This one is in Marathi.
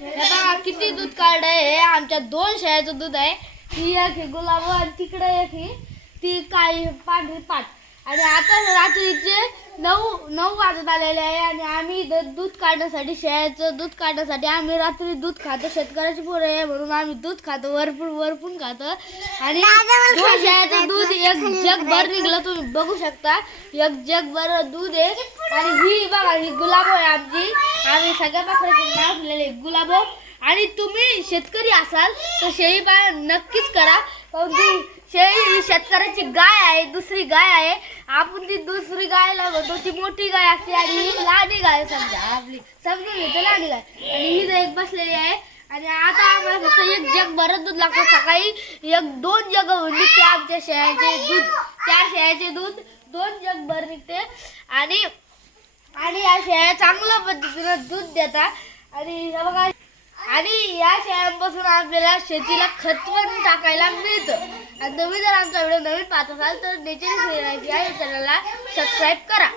हे बघा किती दूध काढलं हे. आमच्या दोन शेळ्याचं दूध आहे. ती एक गुलाब आणि तिकडे एक ही ती काळी पांढरी पाट. आणि आता रात्रीचे नऊ नऊ वाजत आलेले आहे आणि आम्ही इथं दूध काढण्यासाठी शेळ्याचं दूध काढण्यासाठी आम्ही रात्री दूध खातो शेतकऱ्याची पोरं आहे म्हणून आम्ही दूध खातो वरपून वरपून खातो. आणि दोन शेळ्याचं दूध एक जगभर निघलं तुम्ही बघू शकता. एक जगभर दूध आहे. आणि ही बघा ही गुलाबो आहे आमची. आम्ही सगळ्या पाखराचे नाव ठेवलेले गुलाबो. आणि तुम्ही शेतकरी असाल तर शेळी पालन नक्कीच करा. कारण शेळी ही गाय आहे दुसरी गाय आहे. आपण ती दुसरी गाय म्हणतो ती मोठी गाय असते आणि ही लहानी गाय समजा आपली. समजून घेतो लहानी गाय. आणि ही एक बसलेली आहे. आणि आता आम्हाला फक्त एक जग भरत दूध लागतं. सकाळी एक दोन जग निघते आमच्या शेळ्याचे दूध. चार शेळ्याचे दूध दोन जग भर निघते. आणि आणि या शेळ्या चांगल्या पद्धतीनं दूध देतात. आणि बघा आणि या शेळ्यांपासून आपल्याला शेतीला खत पण टाकायला मिळतं. आणि तुम्ही जर आमचा व्हिडिओ नवीन पाहत असाल तर नेचर या चॅनलला सबस्क्राईब करा.